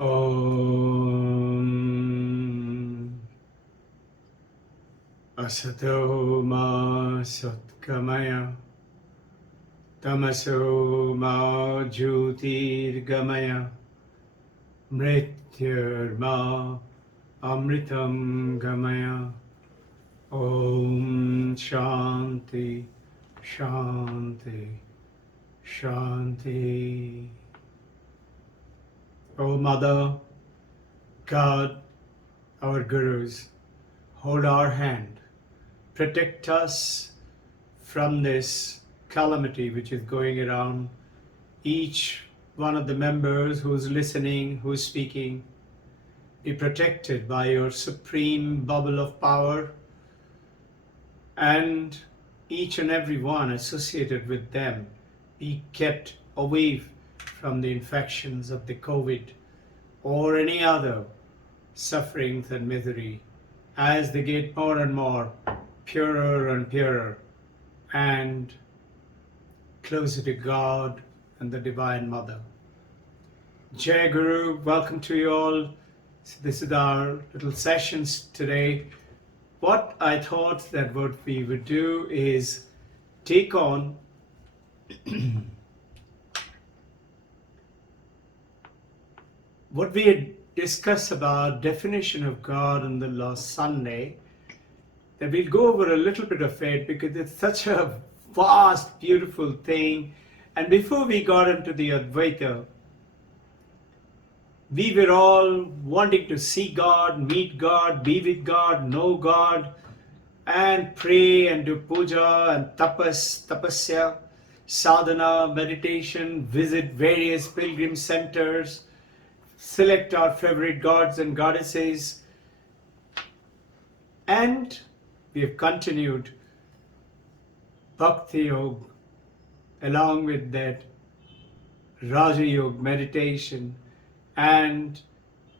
Om Asato Ma Satkamaya Tamaso Ma Jyotirgamaya Mrityurma Amritam Gamaya. Om Shanti Shanti Shanti. O Mother, God, our Gurus, hold our hand, protect us from this calamity which is going around. Each one of the members who's listening, who's speaking, be protected by your supreme bubble of power, and each and every one associated with them be kept away from the infections of the COVID or any other sufferings and misery as they get more and more purer and purer and closer to God and the Divine Mother. Jai Guru, welcome to you all. This is our little sessions today. What I thought that what we would do is take on what we had discussed about definition of God on the last Sunday, that we'll go over a little bit of it because it's such a vast, beautiful thing. And before we got into the Advaita, we were all wanting to see God, meet God, be with God, know God, and pray and do puja and tapasya, sadhana, meditation, visit various pilgrim centers, select our favorite gods and goddesses, and we have continued Bhakti Yoga along with that Raja Yoga meditation, and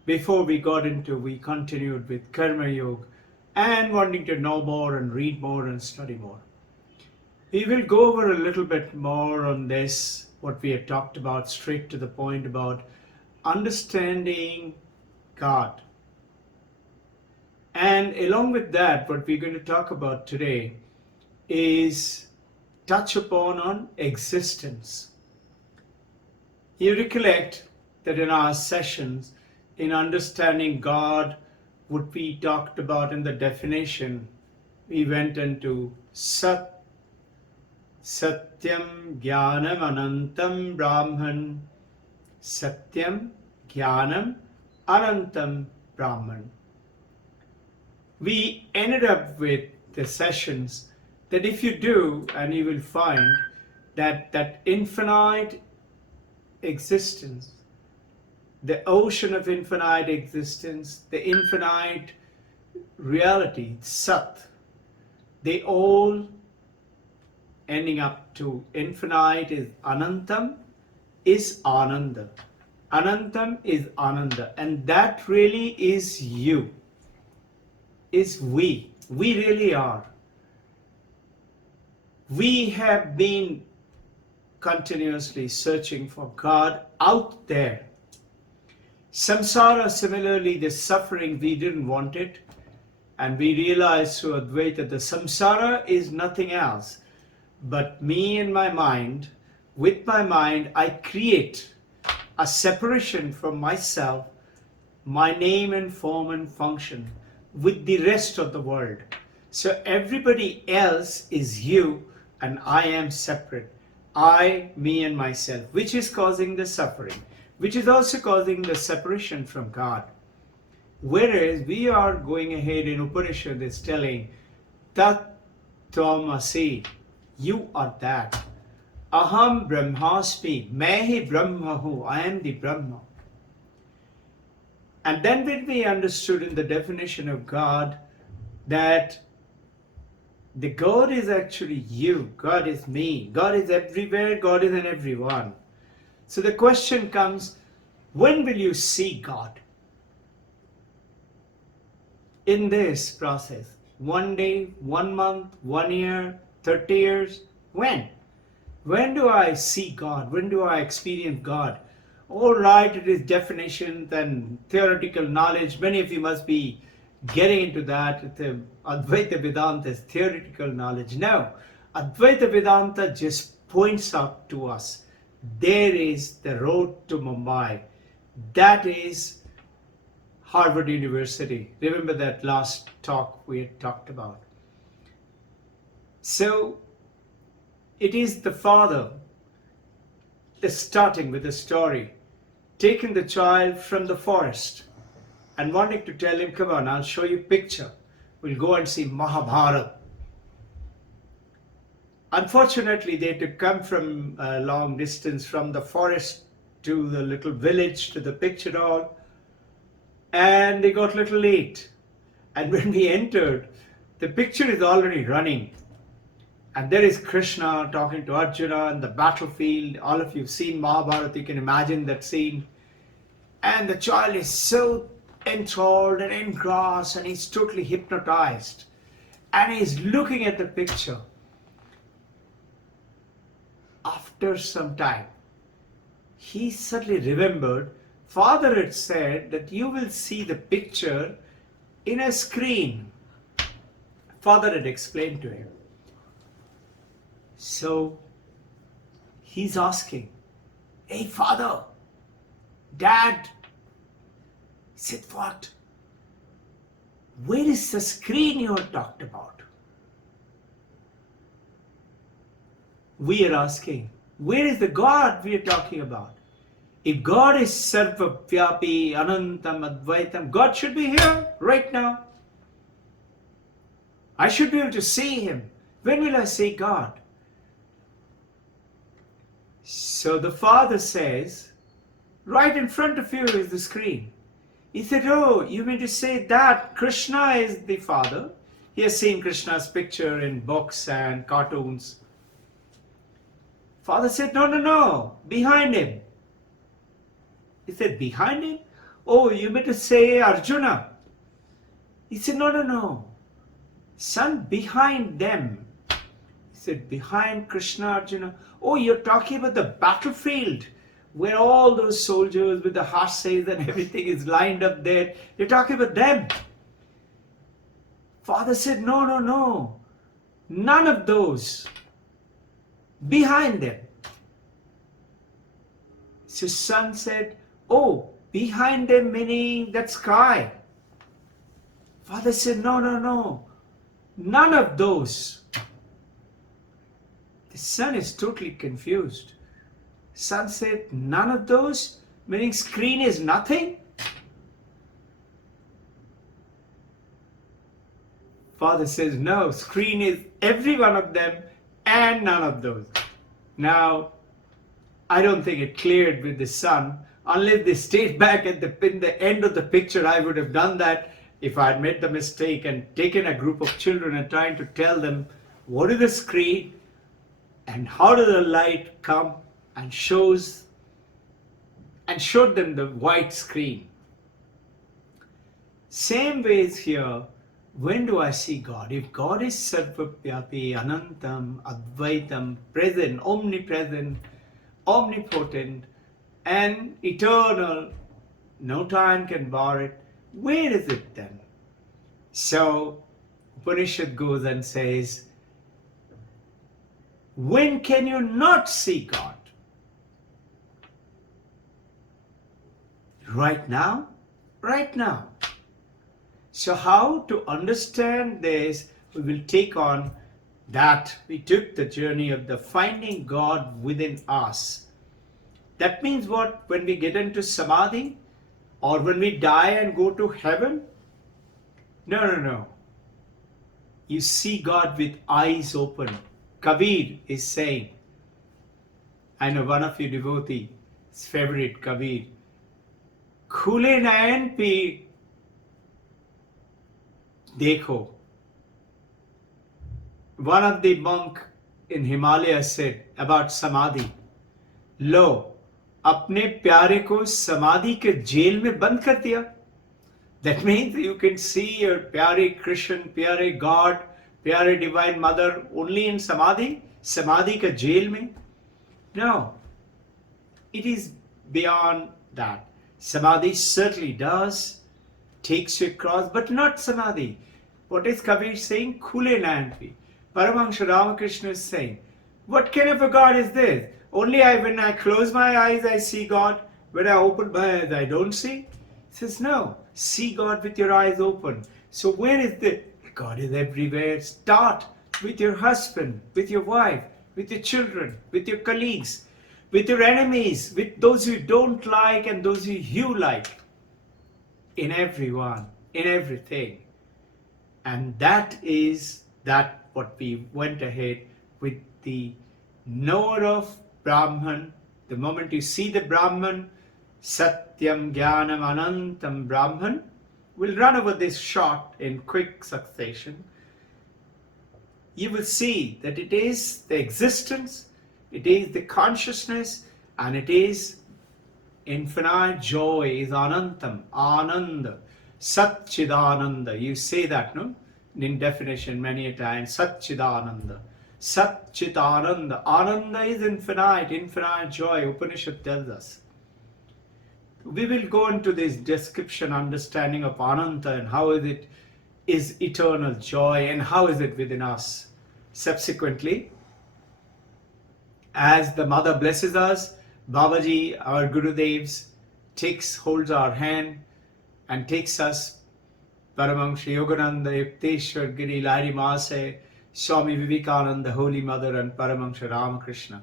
before we continued with Karma Yoga and wanting to know more and read more and study more. We will go over a little bit more on this, what we had talked about, straight to the point about understanding God. And along with that, what we're going to talk about today is touch upon on existence. You recollect that in our sessions, in understanding God, what we talked about in the definition, we went into Sat, Satyam, Jnanam, Anantam, Brahman, Satyam, Jnanam, Anantam, Brahman. We ended up with the sessions that if you do, and you will find that infinite existence, the ocean of infinite existence, the infinite reality, Sat, they all ending up to infinite is Anantam, is Ananda. Anantam is Ananda, and that really is you, is we. We really are. We have been continuously searching for God out there. Samsara, similarly, the suffering, we didn't want it. And we realized through Advaita, the samsara is nothing else but me and my mind. With my mind, I create a separation from myself, my name and form and function, with the rest of the world. So everybody else is you and I am separate. I, me and myself, which is causing the suffering, which is also causing the separation from God. Whereas we are going ahead in Upanishad, is telling, Tat Tvam Asi, you are that. Aham Brahmasmi, Main hi Brahma hu, I am the Brahma. And then when we understood in the definition of God that the God is actually you, God is me, God is everywhere, God is in everyone. So the question comes, when will you see God? In this process, 1 day, 1 month, 1 year, 30 years, when? When do I see God? When do I experience God? All right, it is definitions and theoretical knowledge. Many of you must be getting into that. The Advaita Vedanta is theoretical knowledge. No, Advaita Vedanta just points out to us there is the road to Mumbai. That is Harvard University. Remember that last talk we had talked about. So it is the father, starting with the story, taking the child from the forest and wanting to tell him, come on, I'll show you a picture. We'll go and see Mahabharata. Unfortunately, they had to come from a long distance from the forest to the little village, to the picture hall, and they got a little late. And when we entered, the picture is already running. And there is Krishna talking to Arjuna on the battlefield. All of you have seen Mahabharata, you can imagine that scene. And the child is so enthralled and engrossed, and he's totally hypnotized. And he's looking at the picture. After some time, he suddenly remembered, Father had said that you will see the picture in a screen. Father had explained to him. So he's asking, hey father, dad. He said, what? Where is the screen you had talked about? We are asking, where is the God we are talking about? If God is Sarva Vyapi, Anantam, Advaitam, God should be here right now. I should be able to see Him. When will I see God? So the father says, right in front of you is the screen. He said, oh, you mean to say that Krishna is the father? He has seen Krishna's picture in books and cartoons. Father said, no, no, no, behind him. He said, behind him? Oh, you mean to say Arjuna? He said, no, no, no. Son, behind them. He said, behind Krishna, Arjuna. Oh, you're talking about the battlefield where all those soldiers with the horses and everything is lined up there. You're talking about them. Father said, no, no, no. None of those. Behind them. So son said, oh, behind them meaning that sky. Father said, no, no, no. None of those. The son is totally confused. Son said, none of those? Meaning screen is nothing? Father says, no, screen is every one of them and none of those. Now, I don't think it cleared with the son. Unless they stayed back at in the end of the picture, I would have done that if I had made the mistake and taken a group of children and trying to tell them what is the screen and how does the light come and showed them the white screen. Same ways here, when do I see God? If God is Sarvapyapi, Anantam, Advaitam, present, omnipresent, omnipotent, and eternal, no time can bar it, where is it then? So, Upanishad goes and says, when can you not see God? Right now? Right now. So how to understand this, we will take on that. We took the journey of the finding God within us. That means what? When we get into Samadhi or when we die and go to heaven? No, no, no. You see God with eyes open. Kabir is saying, I know one of you devotees, his favorite Kabir, Khule nayan pe dekho. One of the monk in Himalaya said about Samadhi, लो अपने प्यारे को समाधि के jail में बंद कर दिया. That means you can see your pyare Krishna, pyare God, pyare Divine Mother only in Samadhi, Samadhi ka jail mein. No, it is beyond that. Samadhi certainly does, takes you across, but not Samadhi. What is Kabir saying? Khule Nanpi. Paramahansa Ramakrishna is saying, what kind of a God is this? Only when I close my eyes, I see God. When I open my eyes, I don't see. He says, no, see God with your eyes open. So where is the God? Is everywhere. Start with your husband, with your wife, with your children, with your colleagues, with your enemies, with those you don't like and those you like. In everyone, in everything. And that is that what we went ahead with the knower of Brahman. The moment you see the Brahman, Satyam Jnanam Anantam Brahman, we'll run over this short in quick succession. You will see that it is the existence, it is the consciousness, and it is infinite joy, is Anantam, Ananda. Satchidananda, you say that, no? In definition many a time, Satchidananda. Satchitananda. Ananda is infinite, infinite joy, Upanishad tells us. We will go into this description, understanding of Ananta and how it is eternal joy and how is it within us. Subsequently, as the mother blesses us, Babaji, our Gurudevs, holds our hand and takes us, Paramahansa Yogananda, Yukteswar Giri, Lahiri Mahasaya, Swami Vivekananda, Holy Mother, and Paramahansa Ramakrishna.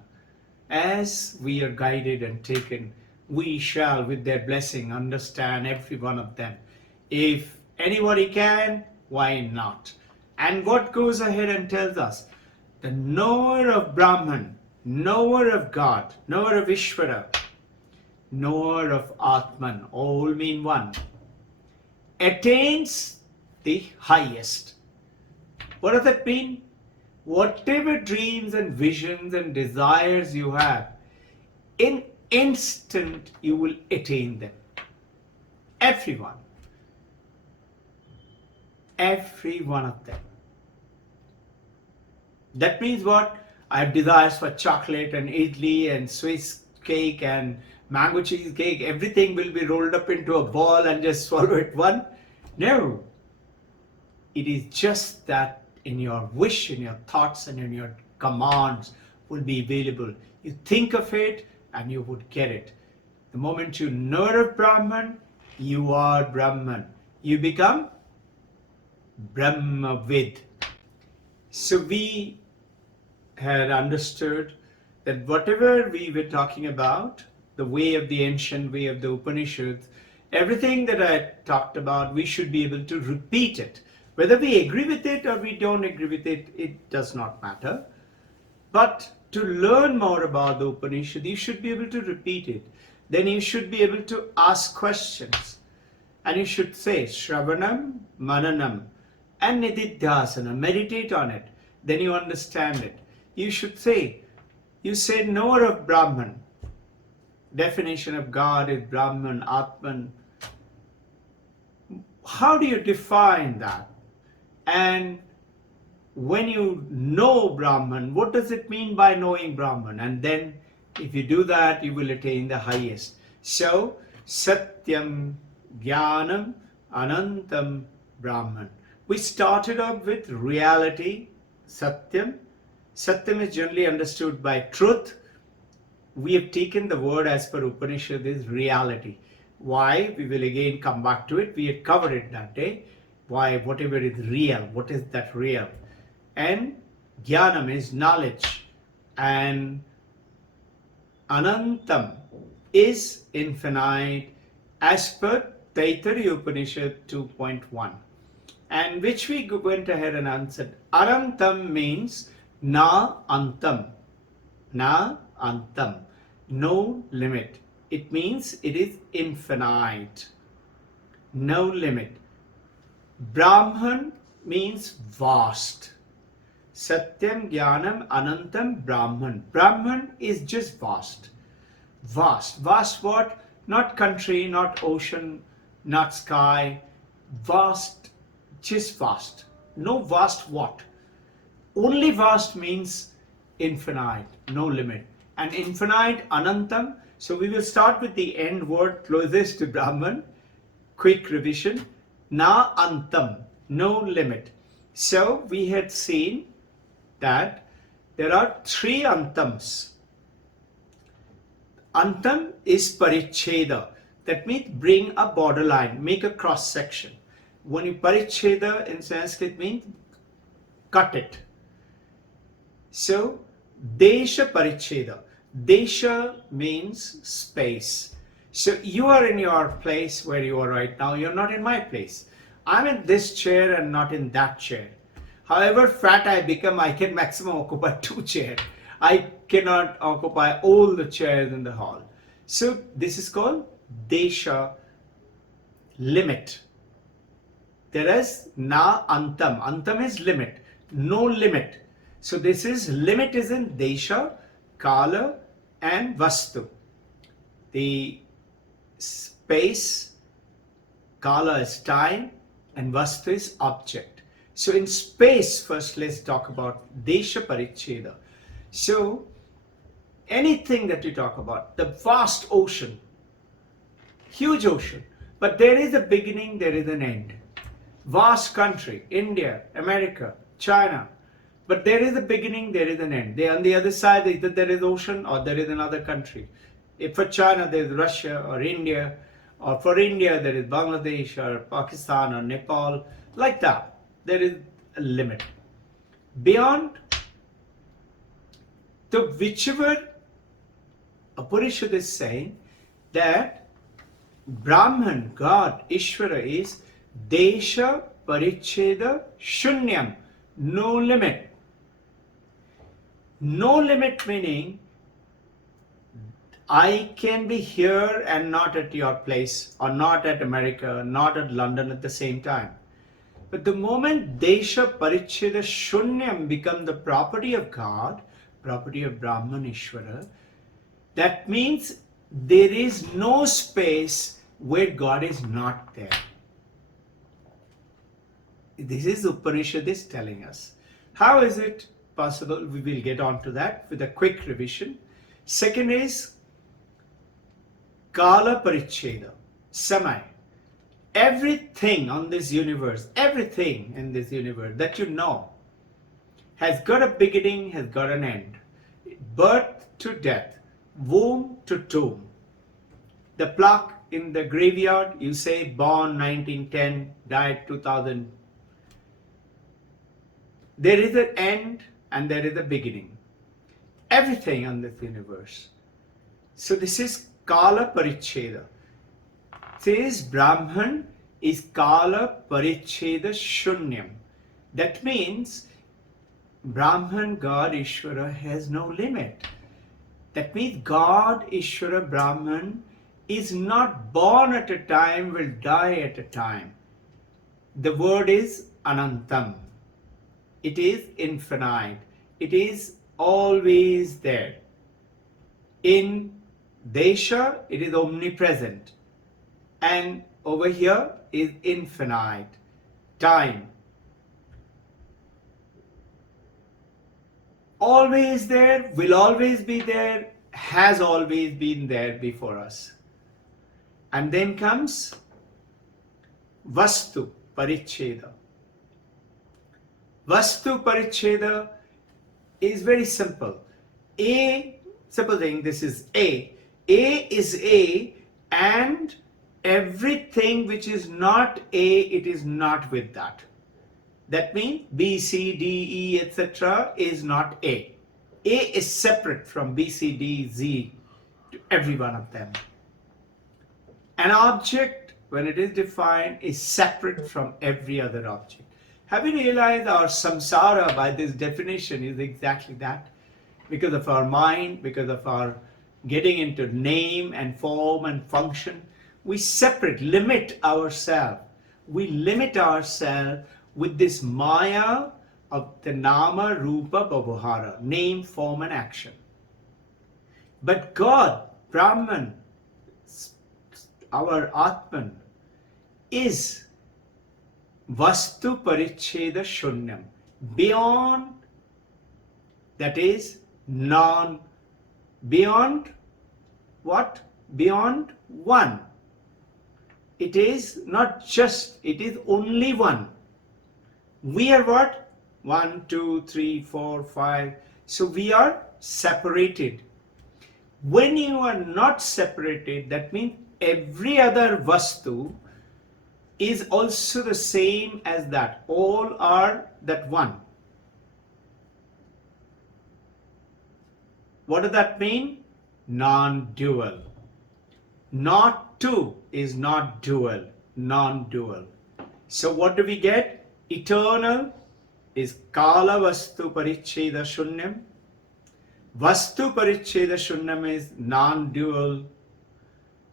As we are guided and taken, we shall, with their blessing, understand every one of them. If anybody can, why not? And what goes ahead and tells us? The knower of Brahman, knower of God, knower of Ishvara, knower of Atman, all mean one, attains the highest. What does that mean? Whatever dreams and visions and desires you have, in instant you will attain them. Everyone. Every one of them. That means what? I have desires for chocolate and idli and Swiss cake and mango cheesecake. Everything will be rolled up into a ball and just swallow it one. No. It is just that in your wish, in your thoughts and in your commands will be available. You think of it and you would get it. The moment you know of Brahman, you are Brahman. You become Brahmavid. So we had understood that whatever we were talking about, the way of the ancient way of the Upanishads, everything that I talked about, we should be able to repeat it. Whether we agree with it or we don't agree with it, it does not matter. But to learn more about the Upanishad, you should be able to repeat it. Then you should be able to ask questions. And you should say, Shravanam, Mananam, and Nididhyasana, meditate on it. Then you understand it. You should say, you say knower of Brahman. Definition of God is Brahman, Atman. How do you define that? And when you know Brahman, what does it mean by knowing Brahman? And then if you do that, you will attain the highest. So, Satyam, Jnanam, Anantam, Brahman. We started off with reality, Satyam. Satyam is generally understood by truth. We have taken the word as per Upanishad is reality. Why? We will again come back to it. We had covered it that day. Why? Whatever is real. What is that real? And Jnanam is knowledge. And Anantam is infinite as per Taittiriya Upanishad 2.1. And which we went ahead and answered. Anantam means na antam. Na antam. No limit. It means it is infinite. No limit. Brahman means vast. Satyam, Jnanam, Anantam, Brahman. Brahman is just vast. Vast. Vast what? Not country, not ocean, not sky. Vast, just vast. No vast what? Only vast means infinite, no limit. and infinite, Anantam. So we will start with the end word closest to Brahman. Quick revision. Na Antam, no limit. So we had seen that there are three Antams. Antam is Paricheda. That means bring a borderline, make a cross section. When you Paricheda in Sanskrit means cut it. So, Desha Paricheda. Desha means space. So, you are in your place where you are right now. You're not in my place. I'm in this chair and not in that chair. However fat I become, I can maximum occupy 2 chairs. I cannot occupy all the chairs in the hall. So, this is called Desha, limit. There is Na Antam. Antam is limit. No limit. So this is limit is in Desha, Kala and Vastu. The space, Kala is time and Vastu is object. So in space, first let's talk about Desha Paricheda. So anything that you talk about, the vast ocean, huge ocean, but there is a beginning, there is an end. Vast country, India, America, China, but there is a beginning, there is an end. On the other side, either there is ocean or there is another country. If for China there is Russia or India, or for India there is Bangladesh or Pakistan or Nepal, like that. There is a limit. Beyond, to whichever Upanishad is saying that Brahman, God, Ishvara is Desha Paricheda Shunyam, no limit. No limit meaning I can be here and not at your place, or not at America, not at London at the same time. But the moment Desha Paricheda Shunyam become the property of God, property of Brahman Ishvara, that means there is no space where God is not there. This is Upanishad is telling us. How is it possible? We will get on to that with a quick revision. Second is Kala Paricheda, Samay. Everything on this universe, everything in this universe that you know has got a beginning, has got an end. Birth to death, womb to tomb. The plaque in the graveyard, you say born 1910, died 2000. There is an end and there is a beginning. Everything on this universe. So this is Kala Paricheda. Says Brahman is Kala Paricheda Shunyam. That means Brahman, God, Ishvara has no limit. That means God, Ishvara, Brahman is not born at a time, will die at a time. The word is Anantam. It is infinite. It is always there. In Desha, it is omnipresent. And over here is infinite. Time. Always there, will always be there, has always been there before us. And then comes Vastu Paricheda. Vastu Paricheda is very simple. Supposing this is A. A is A, and everything which is not A, it is not with that. That means B, C, D, E, etc. is not A. A is separate from B, C, D, Z, to every one of them. An object, when it is defined, is separate from every other object. Have you realized our samsara by this definition is exactly that? Because of our mind, because of our getting into name and form and function, we separate, limit ourselves. We limit ourselves with this maya of the nama, rupa, bhavahara, name, form and action. But God, Brahman, our Atman, is Vastu Paricheda Shunyam, beyond, that is non beyond what? Beyond one. It is not just, it is only one. We are what? 1, 2, 3, 4, 5. So we are separated. When you are not separated, that means every other vastu is also the same as that. All are that one. What does that mean? Non-dual. Not two is not dual, non-dual. So what do we get? Eternal is Kala Vastu Paricheda Shunyam. Vastu Paricheda Shunyam is non-dual.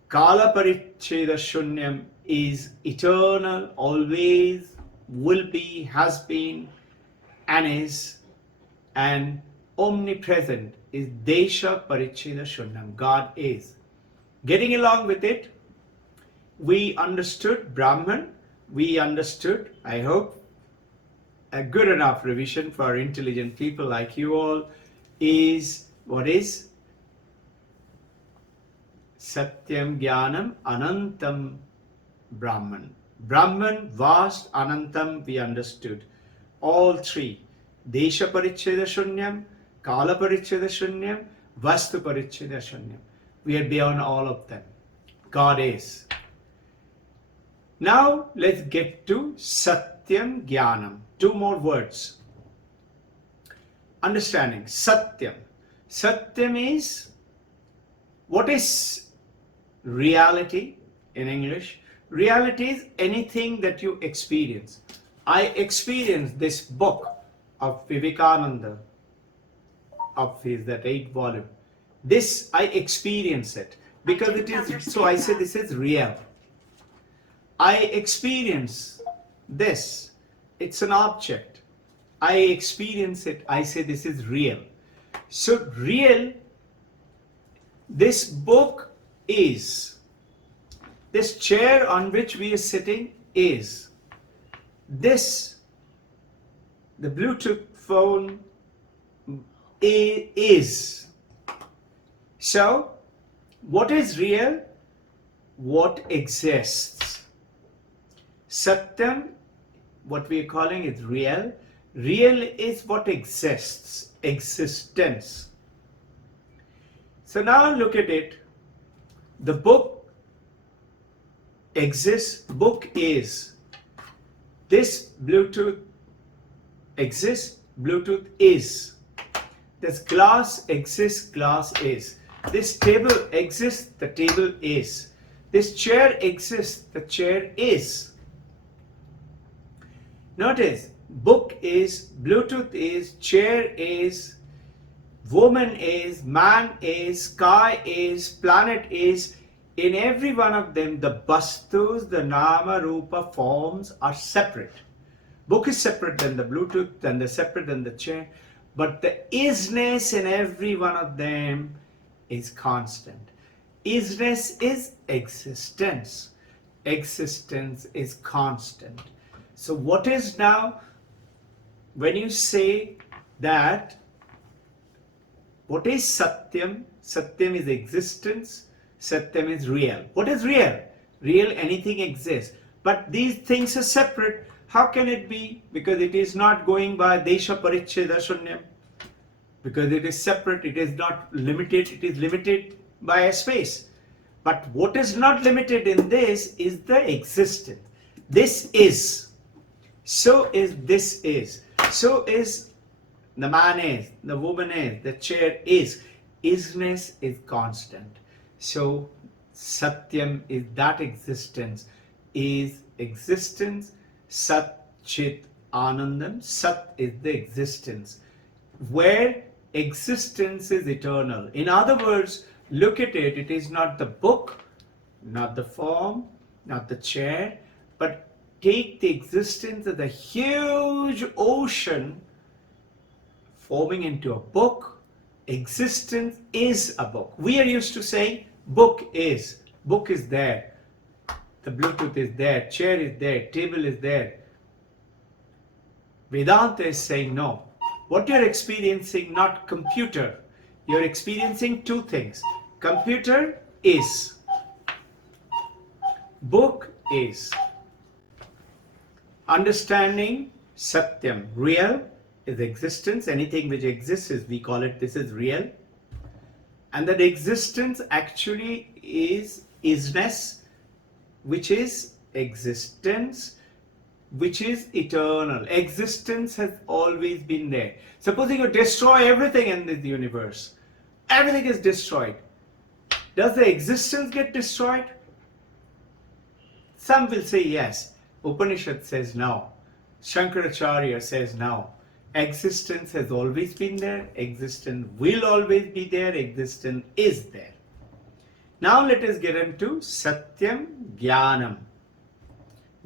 Kala Paricheda Shunyam is eternal, always, will be, has been, and is. And omnipresent is Desha Paricheda Shunyam. God is. Getting along with it, we understood Brahman. We understood, I hope, a good enough revision for intelligent people like you all is what is Satyam Jnanam Anantam Brahman. Brahman, vast, Anantam, we understood. All three. Desha Paricheda Shunyam, Kala Paricheda Shunyam, Vastu Paricheda Shunyam. We are beyond all of them. God is. Now let's get to Satyam Jnanam. Two more words. Understanding. Satyam. Satyam is, what is reality in English? Reality is anything that you experience. I experienced this book of Vivekananda, of his, that 8 volume. This, I experience it because it is, so I say this is real. I experience this. It's an object. I experience it. I say this is real. So real, this book is. This chair on which we are sitting is. This, the Bluetooth phone is. So, what is real? What exists. Satyam, what we are calling is real. Real is what exists, existence. So now look at it. The book exists, book is. This Bluetooth exists, Bluetooth is. This glass exists, glass is. This table exists, the table is. This chair exists, the chair is. Notice, book is, Bluetooth is, chair is, woman is, man is, sky is, planet is. In every one of them, the vastus, the nama, rupa forms are separate. Book is separate than the Bluetooth, then the separate than the chair. But the isness in every one of them is constant. Isness is existence. Existence is constant. So what is now, when you say that, what is Satyam? Satyam is existence. Satyam is real. What is real? Real, anything exists. But these things are separate. How can it be? Because it is not going by Desha Paricheda Shunyam. Because it is separate, it is not limited, it is limited by a space. But what is not limited in this is the existence. This is. So is this is. So is the man is, the woman is, the chair is. Isness is constant. So Satyam is that existence, is existence. Sat Chit Anandam. Sat is the existence, where existence is eternal. In other words, look at it, it is not the book, not the form, not the chair, but take the existence of the huge ocean forming into a book. Existence is a book. We are used to saying book is there, the Bluetooth is there, chair is there, table is there. Vedanta is saying no. What you're experiencing, not computer, You're experiencing two things. Computer is. Book is. Understanding, Satyam, real is existence. Anything which exists is, we call it, this is real. And that existence actually is isness, which is existence, which is eternal. Existence has always been there. Supposing you destroy everything in this universe, everything is destroyed. Does the existence get destroyed? Some will say yes. Upanishad says no. Shankaracharya says no. Existence has always been there. Existence will always be there. Existence is there. Now let us get into Satyam Jnanam.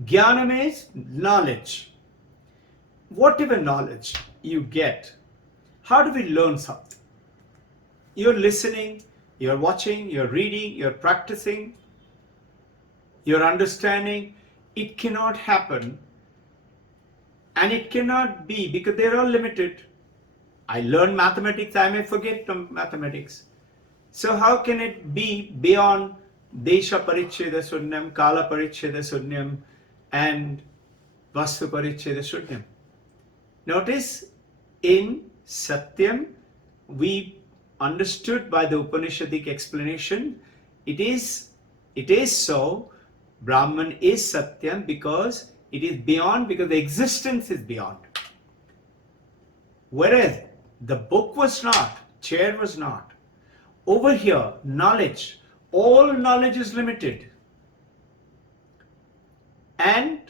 Jnanam is knowledge. Whatever knowledge you get, how do we learn something? You're listening, you're watching, you're reading, you're practicing, you're understanding. It cannot happen and it cannot be because they're all limited. I learn mathematics, I may forget mathematics. So how can it be beyond Desha Paricheda Sunyam, Kala Paricheda Sunyam, and Vastu Paricheda Sunyam? Notice in Satyam, we understood by the Upanishadic explanation, it is so, Brahman is Satyam because it is beyond, because the existence is beyond. Whereas the book was not, chair was not. Over here, knowledge, all knowledge is limited. And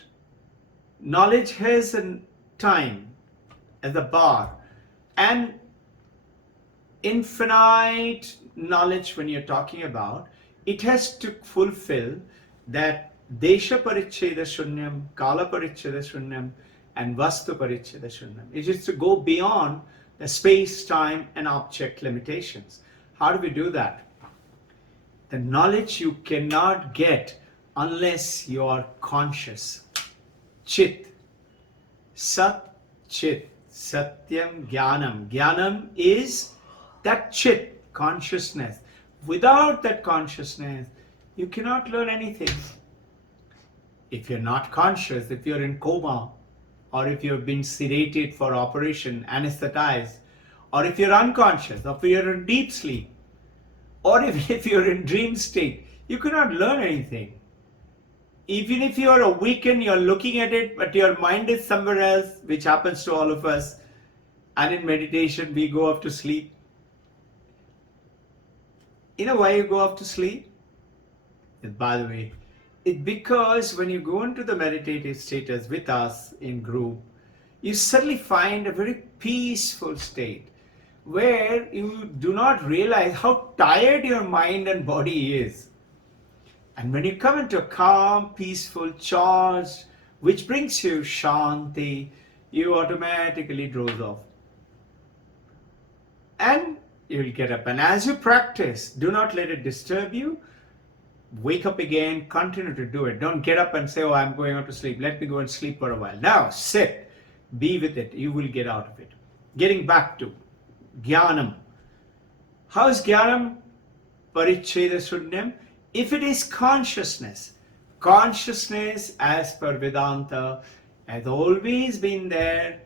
knowledge has a time as a bar. And infinite knowledge, when you're talking about, it has to fulfill that Desha Paricheda Shunyam, Kala Paricheda Shunyam, and Vastu Paricheda Shunyam. It is to go beyond the space, time, and object limitations. How do we do that? The knowledge you cannot get unless you are conscious. Chit. Sat, Chit. Satyam, Jnanam. Jnanam is that Chit, consciousness. Without that consciousness, you cannot learn anything. If you're not conscious, if you're in coma, or if you've been sedated for operation, anesthetized, or if you're unconscious, or if you're in deep sleep, or if you're in dream state, you cannot learn anything. Even if you are awakened, you're looking at it, but your mind is somewhere else, which happens to all of us. And in meditation, we go off to sleep. You know why you go off to sleep? By the way, it's because when you go into the meditative status with us in group, you suddenly find a very peaceful state where you do not realize how tired your mind and body is. And when you come into a calm, peaceful, charged, which brings you Shanti, you automatically doze off. And you'll get up. And as you practice, do not let it disturb you. Wake up again, continue to do it. Don't get up and say, oh, I'm going out to sleep. Let me go and sleep for a while. Now, sit, be with it. You will get out of it. Getting back to Jnanam. How is Jnanam Paricheda Shunyam? If it is consciousness, consciousness as per Vedanta has always been there,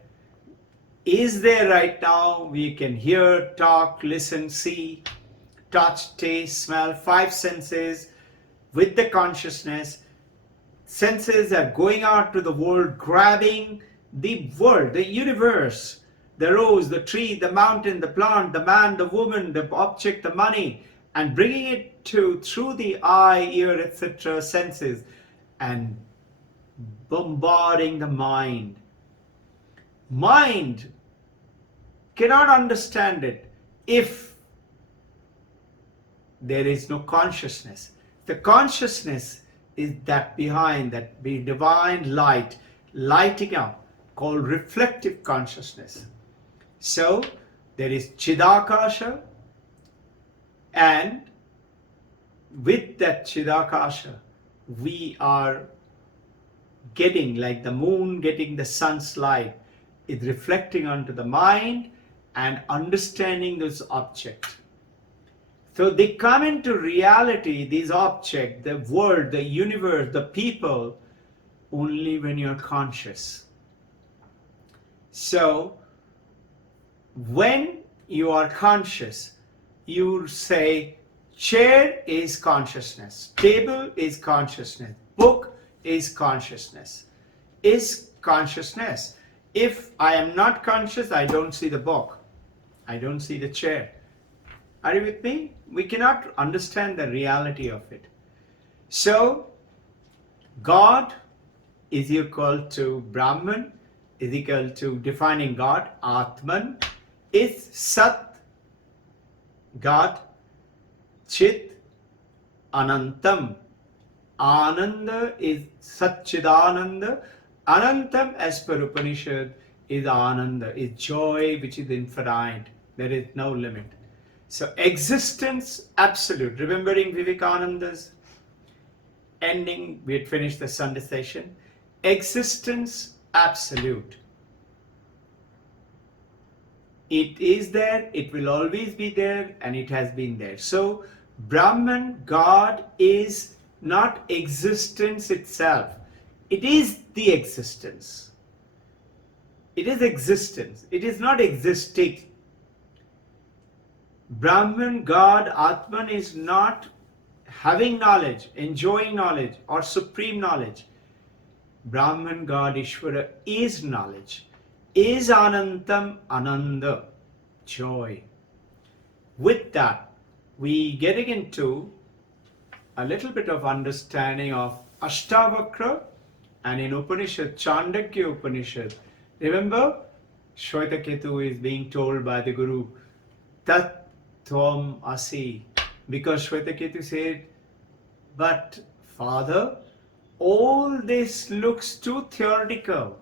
is there right now. We can hear, talk, listen, see, touch, taste, smell, 5 senses with the consciousness. Senses are going out to the world, grabbing the world, the universe, the rose, the tree, the mountain, the plant, the man, the woman, the object, the money, and bringing it to through the eye, ear, etc. senses, and bombarding the mind. Mind cannot understand it if there is no consciousness. The consciousness is that behind, that divine light, lighting up, called reflective consciousness. So there is Chidakasha, and with that Chidakasha, we are getting, like the moon getting the sun's light, it's reflecting onto the mind, and understanding those objects. So they come into reality, these objects, the world, the universe, the people, only when you're conscious. So when you are conscious, you say, chair is consciousness, table is consciousness, book is consciousness. Is consciousness. If I am not conscious, I don't see the book, I don't see the chair. Are you with me? We cannot understand the reality of it. So God is equal to Brahman, is equal to defining God, Atman, is Sat, God, Chit, Anantam. Ananda is Satchidananda. Anantam, as per Upanishad, is Ananda, is joy which is infinite. There is no limit. So existence, absolute. Remembering Vivekananda's ending, we had finished the Sunday session. Existence, absolute. It is there, it will always be there, and it has been there. So Brahman, God, is not existence itself. It is the existence. It is existence. It is not existing. Brahman, God, Atman is not having knowledge, enjoying knowledge, or supreme knowledge. Brahman, God, Ishvara is knowledge, is Anantam, Ananda, joy. With that, we getting into a little bit of understanding of Ashtavakra, and in Upanishad, Chandakya Upanishad. Remember, Shwetaketu is being told by the Guru, Tat Tvam Asi, because Shwetaketu said, but Father, all this looks too theoretical.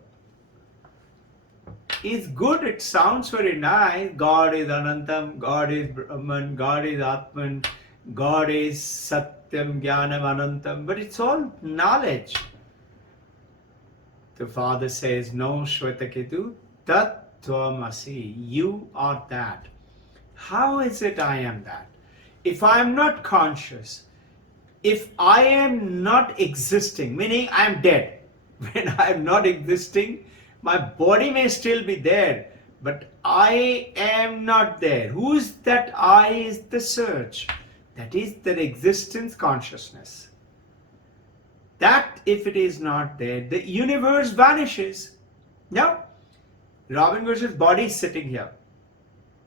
It's good, it sounds very nice. God is Anantam, God is Brahman, God is Atman, God is Satyam, Jnanam, Anantam, but it's all knowledge. The Father says, no, Shwetaketu, Tat Tvam Asi, you are that. How is it I am that? If I am not conscious, if I am not existing, meaning I am dead, when I am not existing, my body may still be there, but I am not there. Who is that I is the search. That is the existence consciousness. That if it is not there, the universe vanishes. Now, Robbin Ghosh's body is sitting here,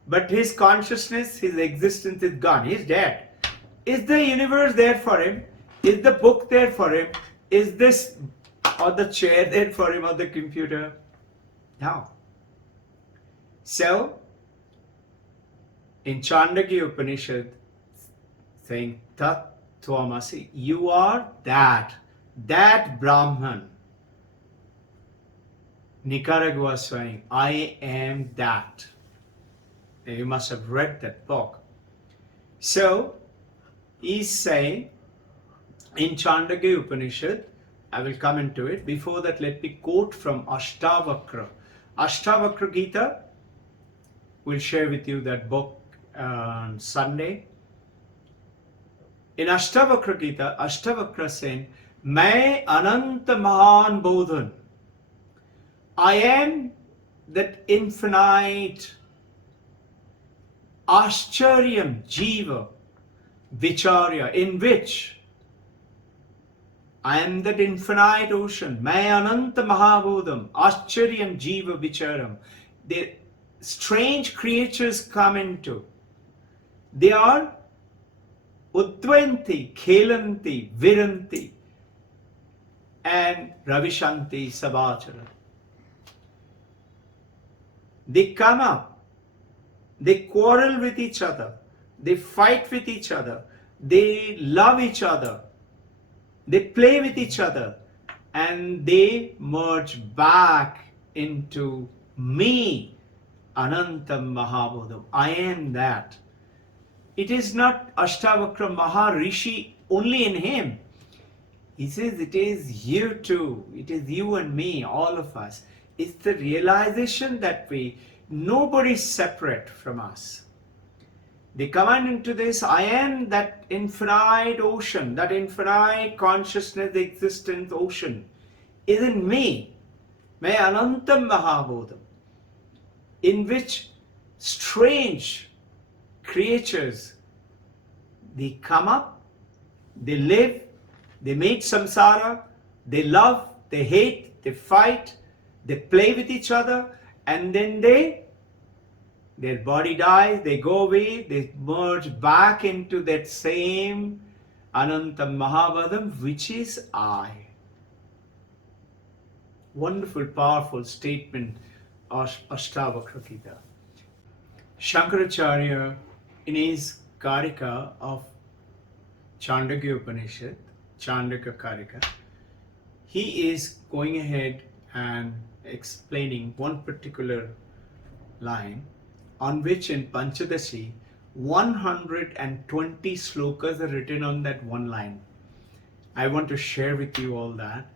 but his consciousness, his existence is gone. He is dead. Is the universe there for him? Is the book there for him? Is this or the chair there for him, or the computer? No. So, in Chandakya Upanishad, saying Tat Tvamasi, you are that Brahman. Nicaragua saying, I am that. You must have read that book. So, he's saying in Chandakya Upanishad, I will come into it. Before that, let me quote from Ashtavakra. Ashtavakra Gita, we'll share with you that book on Sunday. In Ashtavakra Gita, Ashtavakra saying, Main Ananta Mahan Bodhan. I am that infinite Ascharyam Jiva Vicharya, in which I am that infinite ocean. Main Ananta Mahabodham Ascharyam Jiva Vicharam. The strange creatures come into. They are Udvanti, Khelanti, Viranti, and Ravishanti Sabachara. They come up, they quarrel with each other, they fight with each other, they love each other, they play with each other, and they merge back into me, Anantam Mahabodham. I am that. It is not Ashtavakra Maharishi only in him. He says it is you too. It is you and me, all of us. It's the realization that we Nobody is separate from us. They come on into this, I am that infinite ocean, that infinite consciousness, existence ocean is in me. May Anantam Mahabodham, in which strange creatures, they come up, they live, they make samsara, they love, they hate, they fight, they play with each other, and then their body dies, they go away, they merge back into that same Anantam Mahabodham, which is I. Wonderful, powerful statement of Ashtavakra Gita. Shankaracharya, in his Karika of Chandogya Upanishad, Chandogya Karika, he is going ahead and explaining one particular line on which in Panchadashi 120 slokas are written on that one line. I want to share with you all that.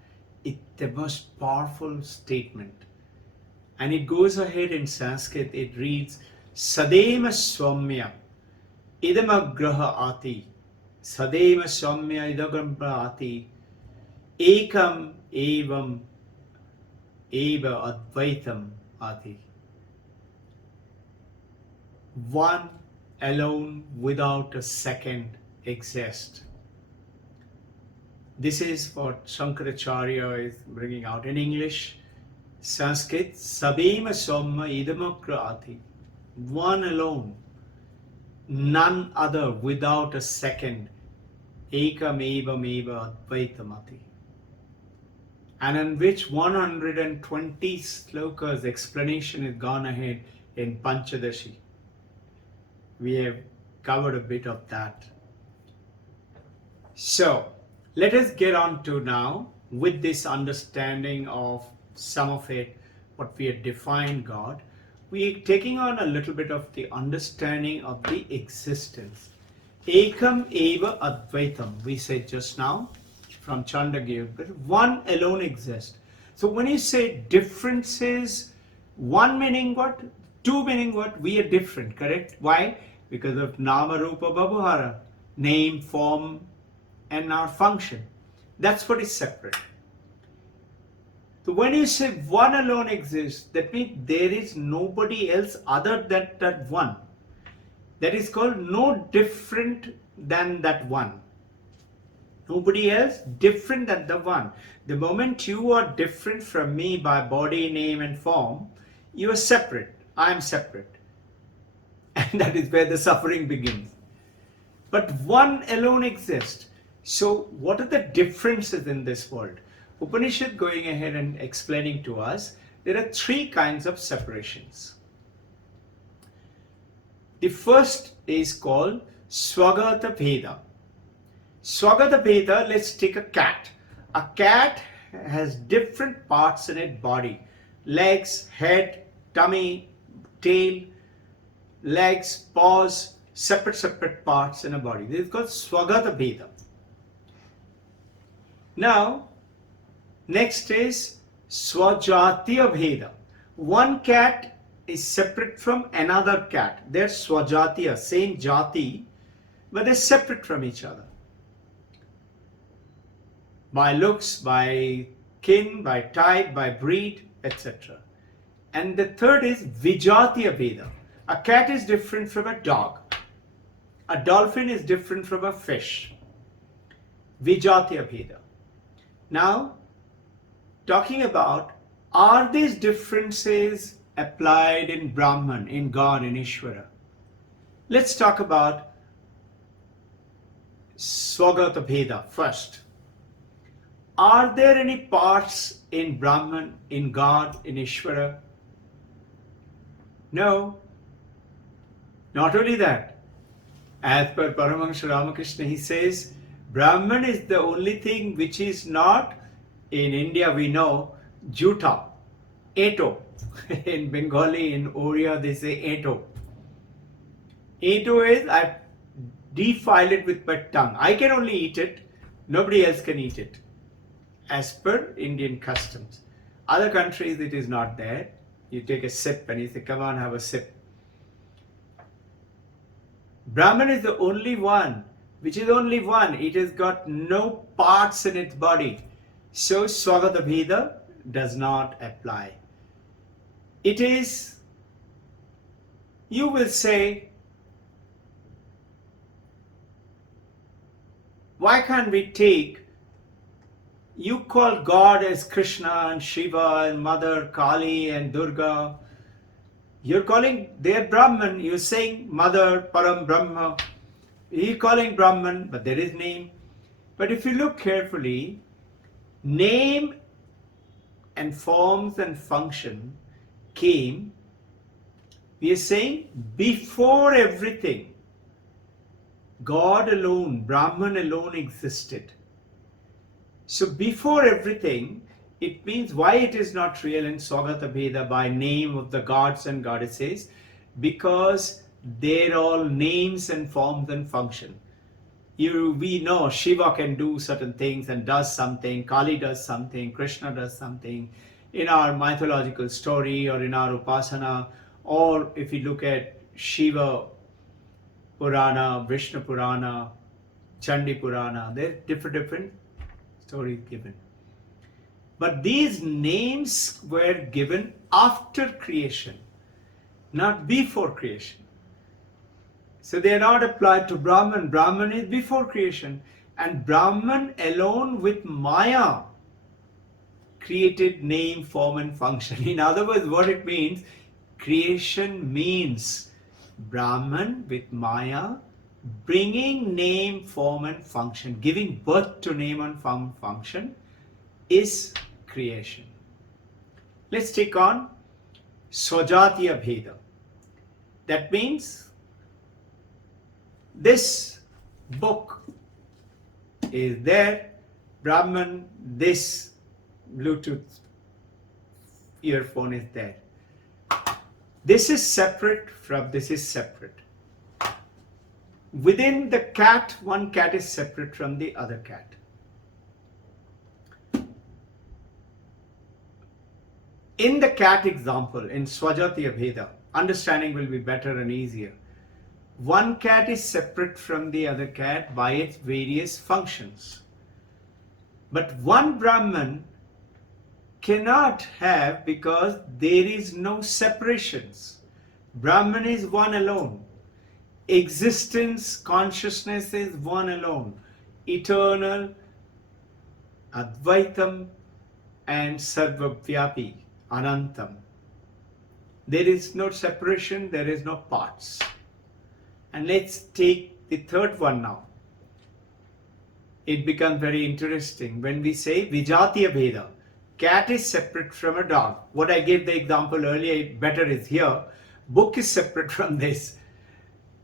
It's the most powerful statement. And it goes ahead in Sanskrit, it reads, Sadema Swamya Idamagraha Ati Sadema Swamya Idamagraha Ati Ekam Evam Eva Advaitam Ati. One alone without a second exists. This is what Shankaracharya is bringing out in English. Sanskrit, Sabema Somma Idamakrati. One alone, none other without a second. Ekam evam eva advaitamati. And in which 120 slokas explanation is gone ahead in Panchadashi. We have covered a bit of that. So, let us get on to now with this understanding of some of it, what we have defined God. We are taking on a little bit of the understanding of the existence. Ekam eva advaitam, we said just now from Chandogya, but one alone exists. So when you say differences, one meaning what? Two meaning what? We are different, correct? Why? Because of Nama Rupa Babhara, name, form, and our function. That's what is separate. So when you say one alone exists, that means there is nobody else other than that one. That is called no different than that one. Nobody else different than the one. The moment you are different from me by body, name and form, you are separate. I am separate. And that is where the suffering begins. But one alone exists. So what are the differences in this world? Upanishad going ahead and explaining to us, there are three kinds of separations. The first is called Swagata Bheda. Swagata Bheda, let's take a cat. A cat has different parts in its body. Legs, head, tummy, tail, legs, paws, separate parts in a body. This is called Swagata Bheda. Now, next is Swajatiya Bheda. One cat is separate from another cat. They're Swajatiya, same jati, but they're separate from each other. By looks, by kin, by type, by breed, etc. And the third is Vijatiya Bheda. A cat is different from a dog. A dolphin is different from a fish. Vijatiya Bheda. Now, talking about, are these differences applied in Brahman, in God, in Ishvara? Let's talk about Swagata Bheda first. Are there any parts in Brahman, in God, in Ishvara? No. Not only that, as per Paramahansa Ramakrishna, he says, Brahman is the only thing which is not, in India we know, Juta, Eto. In Bengali, in Oriya, they say Eto. Eto is, I defile it with my tongue. I can only eat it, nobody else can eat it, as per Indian customs. Other countries it is not there. You take a sip and you say, come on, have a sip. Brahman is the only one, which is only one. It has got no parts in its body. So Swagata Bheda does not apply. It is, you will say, why can't we take, you call God as Krishna and Shiva and Mother Kali and Durga. You're calling, they're Brahman, you're saying Mother, Param Brahma. You're calling Brahman, but there is name. But if you look carefully, name and forms and function came, we are saying, before everything. God alone, Brahman alone existed. So before everything, it means why it is not real in Swagata Bheda by name of the gods and goddesses, because they're all names and forms and function. We know Shiva can do certain things and does something, Kali does something, Krishna does something in our mythological story or in our Upasana, or if you look at Shiva Purana, Vishnu Purana, Chandi Purana, there are different stories given. But these names were given after creation, not before creation. So they are not applied to Brahman. Brahman is before creation. And Brahman alone with Maya created name, form and function. In other words, what it means, creation means Brahman with Maya bringing name, form and function, giving birth to name and form and function is creation. Let's take on Swajatiya Bheda. That means this book is there, Brahman, this Bluetooth earphone is there. This is separate from this is separate. Within the cat, one cat is separate from the other cat. In the cat example, in Swajatiya Bheda, understanding will be better and easier. One cat is separate from the other cat by its various functions. But one Brahman cannot have, because there is no separations. Brahman is one alone. Existence, consciousness is one alone. Eternal, Advaitam and Sarvavyapi, Anantam. There is no separation, there is no parts. And let's take the third one now. It becomes very interesting when we say Vijatiya Bheda. Cat is separate from a dog. What I gave the example earlier, better is here. Book is separate from this.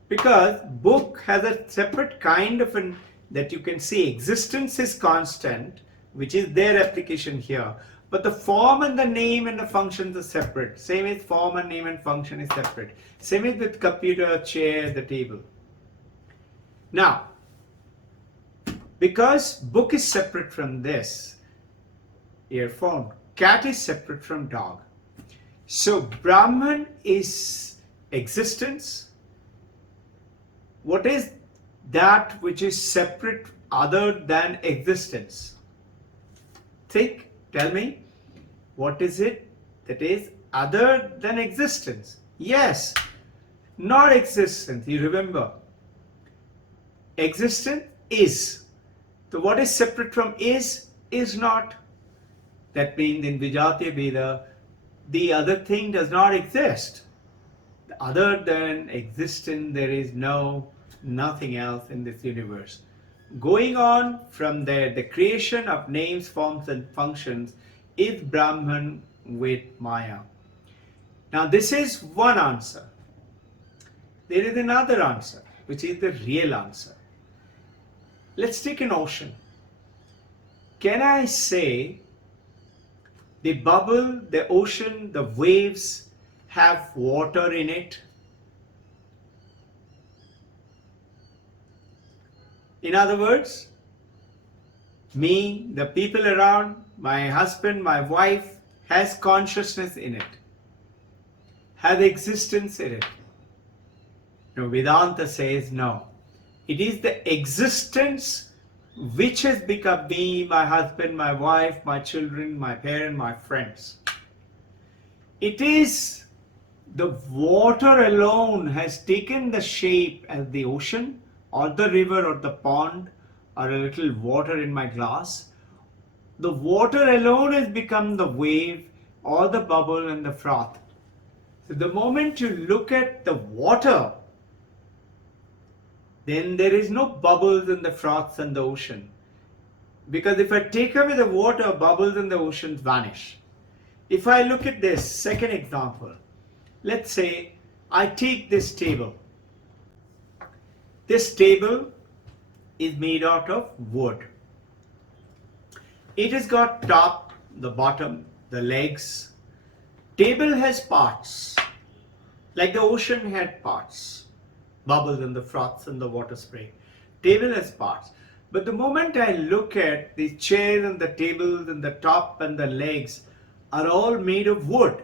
Because book has a separate kind of an, that you can see existence is constant, which is their application here. But the form and the name and the functions are separate. Same as form and name and function is separate. Same as with computer, chair, the table. Now, because book is separate from this earphone, cat is separate from dog. So Brahman is existence. What is that which is separate other than existence? Think, tell me, what is it that is other than existence? Yes, not existence. You remember, existence is. So what is separate from is not. That means in Vijatiya Bheda, the other thing does not exist. Other than existence, there is nothing else in this universe. Going on from there, the creation of names, forms and functions is Brahman with Maya. Now this is one answer. There is another answer, which is the real answer. Let's take an ocean. Can I say the bubble, the ocean, the waves have water in it? In other words, me, the people around, my husband, my wife has consciousness in it. have existence in it? No, Vedanta says no. It is the existence which has become me, my husband, my wife, my children, my parents, my friends. It is the water alone has taken the shape as the ocean or the river or the pond or a little water in my glass. The water alone has become the wave or the bubble and the froth. So the moment you look at the water, then there is no bubbles and the froths and the ocean. Because if I take away the water, bubbles and the oceans vanish. If I look at this second example, let's say I take this table. This table is made out of wood. It has got top, the bottom, the legs. Table has parts, like the ocean had parts, bubbles and the froths and the water spray. Table has parts. But the moment I look at the chair and the tables and the top and the legs are all made of wood.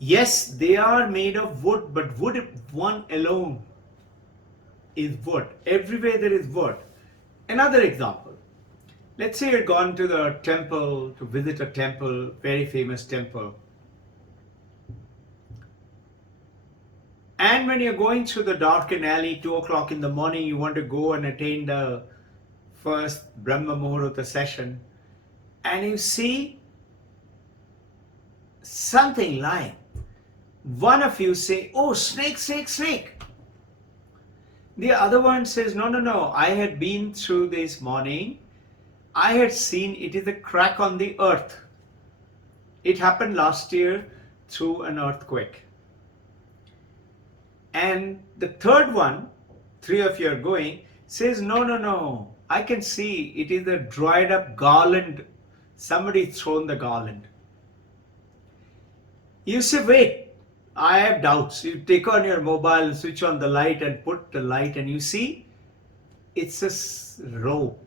Yes, they are made of wood, but wood one alone is wood. Everywhere there is wood. Another example. Let's say you're gone to the temple to visit a temple, very famous temple. And when you're going through the darkened alley, 2 o'clock in the morning, you want to go and attain the first Brahma Muhurta session, and you see something like, one of you say, oh, snake, snake, snake. The other one says, no, no, no, I had been through this morning. I had seen it is a crack on the earth. It happened last year through an earthquake. And the third one, 3 of you are going, says, no, no, no, I can see it is a dried up garland. Somebody thrown the garland. You say, wait, I have doubts. You take on your mobile, switch on the light and put the light and you see it's a rope.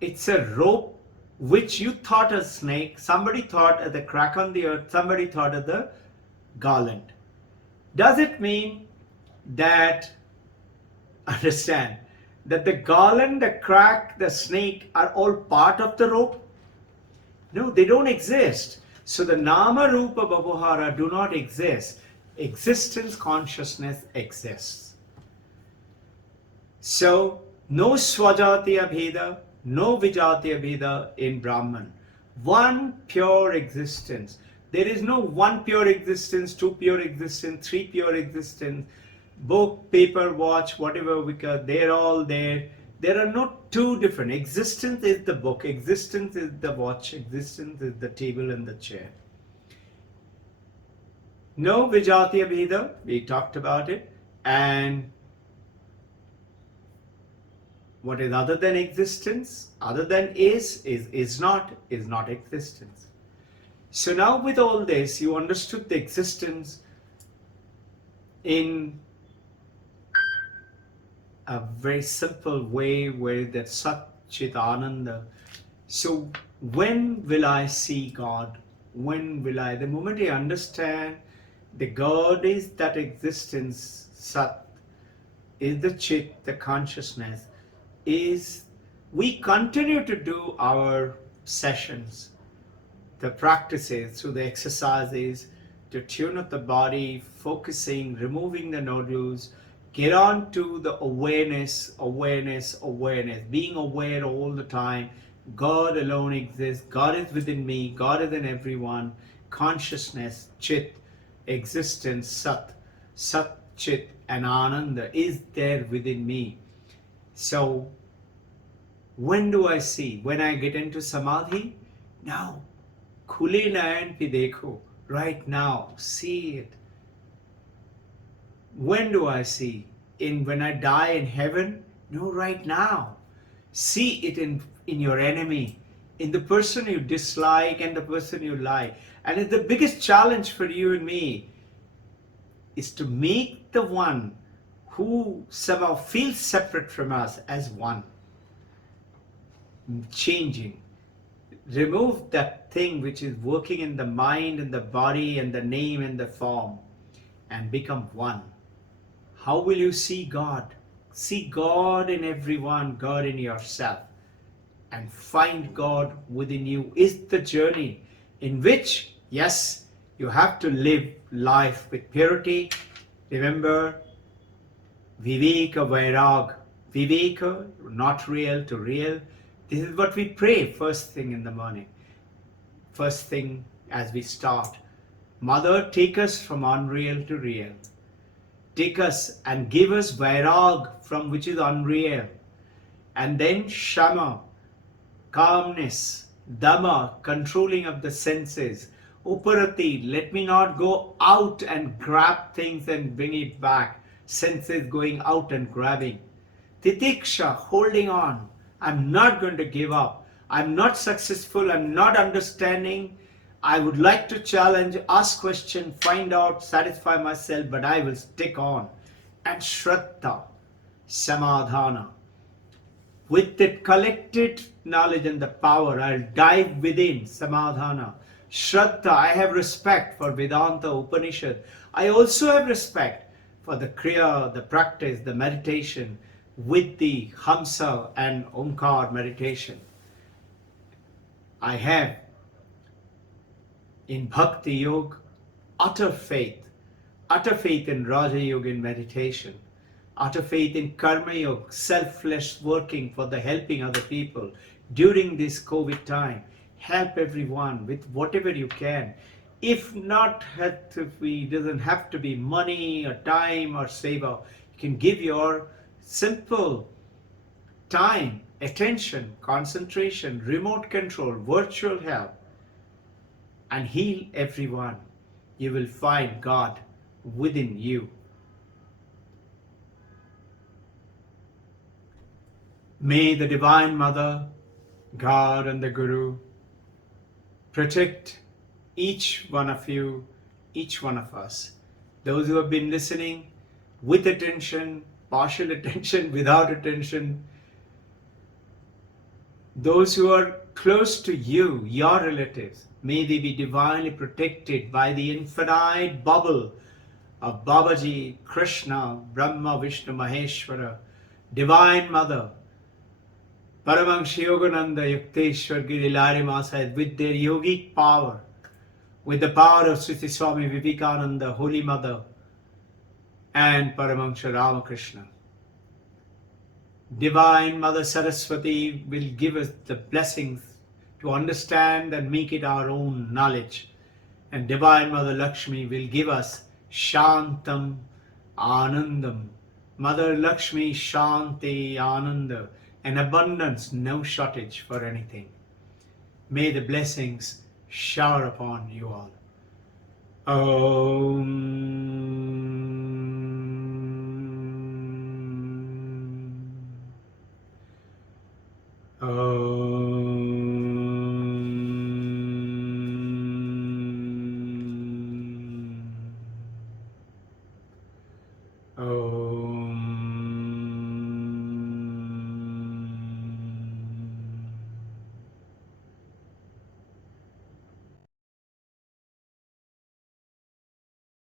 It's a rope which you thought a snake, somebody thought at the crack on the earth, somebody thought at the garland. Does it mean that, understand, that the garland, the crack, the snake are all part of the rope? No, they don't exist. So the Nama Rupa Bhavahara do not exist. Existence, consciousness exists. So no Swajatiya Bheda, no Vijatiya Bheda in Brahman. One pure existence. There is no one pure existence, two pure existence, three pure existence, book, paper, watch, whatever we can, they're all there. There are not two different. Existence is the book, existence is the watch, existence is the table and the chair. No Vijatiya Bheda, we talked about it. And what is other than existence, other than is not existence. So now with all this, you understood the existence in a very simple way where that Sat Chit Ananda. So when will I see God? When will I? The moment I understand the God is that existence, Sat, is the Chit, the consciousness, is we continue to do our sessions, the practices, through the exercises, to tune up the body, focusing, removing the nodules, get on to the awareness, being aware all the time. God alone exists, God is within me, God is in everyone, consciousness, Chit, existence, Sat, Chit and Ananda is there within me. So when do I see? When I get into Samadhi? Now. Khule nayan pi dekho. Right now. See it. When do I see? When I die in heaven? No, right now. See it in your enemy, in the person you dislike and the person you like. And it's the biggest challenge for you and me is to make the one who somehow feels separate from us as one. Changing, Remove that thing which is working in the mind and the body and the name and the form, and become one. How will you see God? See God in everyone, God in yourself, and find God within you is the journey in which, yes, you have to live life with purity. Remember, Viveka Vairag, Viveka, not real to real. This is what we pray first thing in the morning. First thing as we start. Mother, take us from unreal to real. Take us and give us Vairag from which is unreal. And then Shama, calmness, Dhamma, controlling of the senses. Uparati, let me not go out and grab things and bring it back. Senses going out and grabbing. Titiksha, holding on. I'm not going to give up. I'm not successful. I'm not understanding. I would like to challenge, ask question, find out, satisfy myself, but I will stick on. And Shraddha, Samadhana. With that collected knowledge and the power, I'll dive within, Samadhana. Shraddha, I have respect for Vedanta Upanishad. I also have respect for the Kriya, the practice, the meditation with the Hamsa and Omkar meditation. I have in Bhakti Yoga utter faith in Raja Yoga in meditation, utter faith in Karma Yoga, selfless working for the helping other people during this COVID time. Help everyone with whatever you can. If not, doesn't have to be money or time or seva. You can give your simple time, attention, concentration, remote control, virtual help, and heal everyone. You will find God within you. May the Divine Mother, God and the Guru protect each one of you, each one of us. Those who have been listening with attention, partial attention, without attention, those who are close to you, your relatives, may they be divinely protected by the infinite bubble of Babaji, Krishna, Brahma, Vishnu, Maheshwara, Divine Mother, Paramahansa Yogananda, Yukteswar, Girilari Masai, with their yogic power, with the power of Sriti Swami Vivekananda, Holy Mother, and Paramahansa Ramakrishna. Divine Mother Saraswati will give us the blessings to understand and make it our own knowledge. And Divine Mother Lakshmi will give us Shantam Anandam. Mother Lakshmi Shanti Ananda, an abundance, no shortage for anything. May the blessings shower upon you all. Om